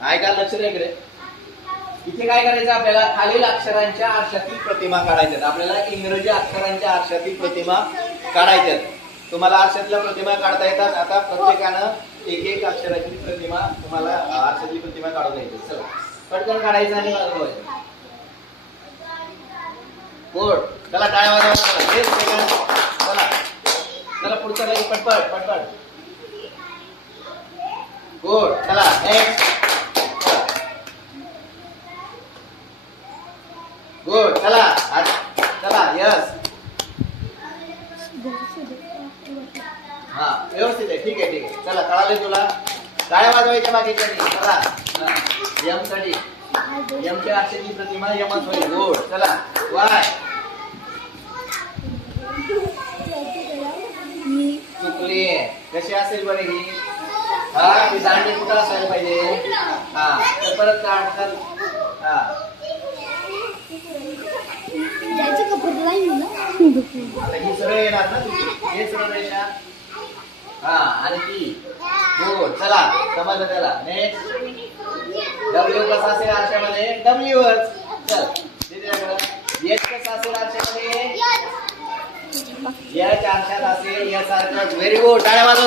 ऐका, लक्ष द्या इकडे. इथे काय करायचं आपल्याला, खालील अक्षरांच्या आरशातील प्रतिमा काढायच्यात. आपल्याला इंग्रजी अक्षरांच्या आरशातील प्रतिमा काढायच्यात. तुम्हाला आरशातल्या प्रतिमा काढता येतात. आता प्रत्येकानं एक एक अक्षराची प्रतिमा तुम्हाला आरशातली प्रतिमा काढून घ्यायची. चला पटकन काढायचं आणि वाजवायचं. गुड. चला टाळ्या वाजवा. चला चला पुढचं लगेच पटपट पटपट. गुड. चला नेक्स्ट. गुड. चला चला यस. हा व्यवस्थित आहे. ठीक आहे ठीक आहे. चला कळाले तुला. टाळ्या वाजवायच्या बाकीच्या. चला यम साठी यमच्या अक्षराची प्रतिमा यमच होईल. गुड. चला वाय. चुकली. कशी असेल बरे ही. हा ती दांडी कुठं असायला पाहिजे. हा तर परत काढ. हा आता ही सरळ येणार ना तुझी. हे सरळ रेषा. हा आणि ती. गुड. चला समजलं त्याला. नेक्स्ट. डब्ल्यू कसा असेल आरशामध्ये. डब्ल्यूच. चल एच कसा असेल आरशामध्ये. एच आरशात असेल या सारखं. Very good. टाळ्या वाजवा.